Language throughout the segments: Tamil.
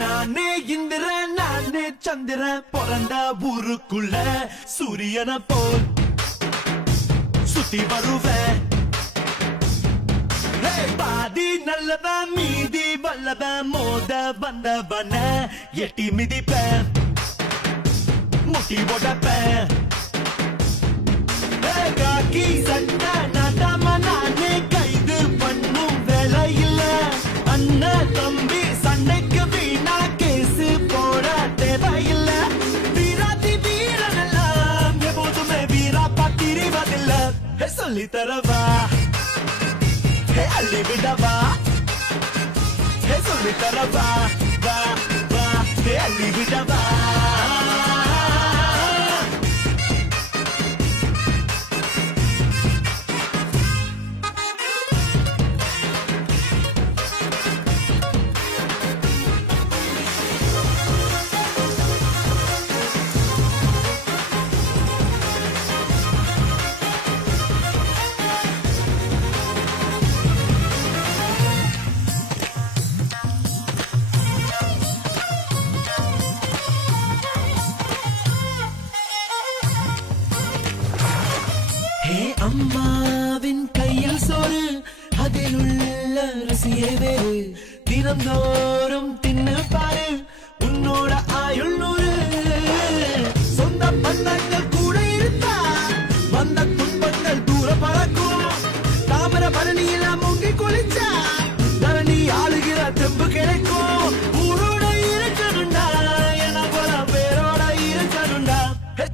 நானே இந்திரன் நானே சந்திரன் பிறந்த ஊருக்குள்ள சூரியனை போல் சுத்தி வருவேன். பாதி நல்லவன் மீதி வல்லவன் மோத வந்தவன எட்டி மிதிப்பேன் முட்டி உடப்பேன். காக்கி சட்டை நாட்டாம நானே கைது பண்ணும் வேலை இல்ல. அண்ணன் தம்பி சண்டைக்கு வீணா கேசு போட தேவையில்ல. வீராதி வீரனெல்லாம் எப்போதுமே வீரா பாத்திரிவதில்ல. சொல்லி தரவா அள்ளி விடவா சொல்லி தரவா வா வா அள்ளி விடவா. அம்மாவின் கையில் சோறு அதில் உள்ள ருசியே வேறு. தினந்தோறும் தின்னு பாரு உன்னோட ஆயுள் நூறு. சொந்த பந்தங்கள் கூட இருந்தா வந்த துன்பங்கள் தூர பறக்கும். தாமர பரணியில மூங்கி குளிச்சா தரணி ஆளுகிற தெம்பு கிடைக்கும். ஊரோட இருக்கணுண்டா என போல பேரோட இருக்கணுண்டா.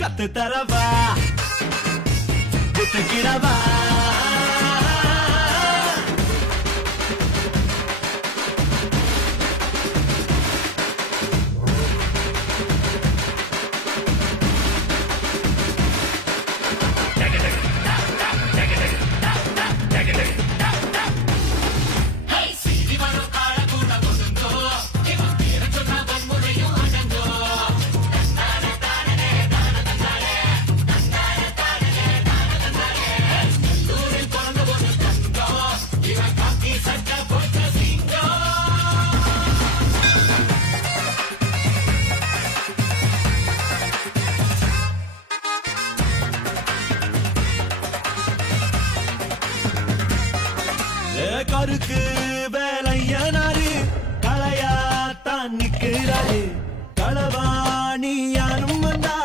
கத்து தரவா கிடவா கருக்கு வேலையனாரு களையாத்தான் நிக்கிறாரு. களவாணி யாரும் வந்தா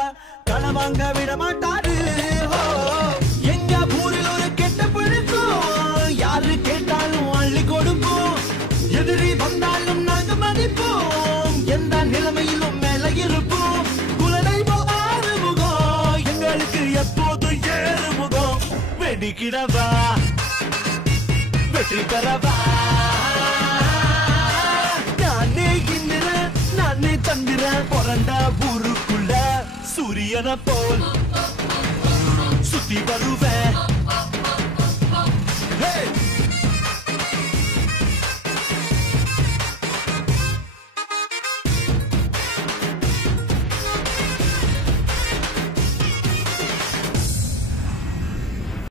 களவாங்க விட மாட்டாரு. எங்க ஊரில் ஒரு கெட்ட பழக்கம் யாரு கேட்டாலும் அள்ளி கொடுப்போம். எதிரி வந்தாலும் நாங்க மதிப்போம். எந்த நிலைமையிலும் மேல இருப்போம். குலனை ஆறு முகம் எங்களுக்கு எப்போதும் ஏறு முகம். வெடிக்கிறவா வெற்றி பெறவா. நானே இந்திரன் நானே சந்திரன் பிறந்த ஊருக்குள்ள சூரியனை போல் சுத்தி வருவேன்.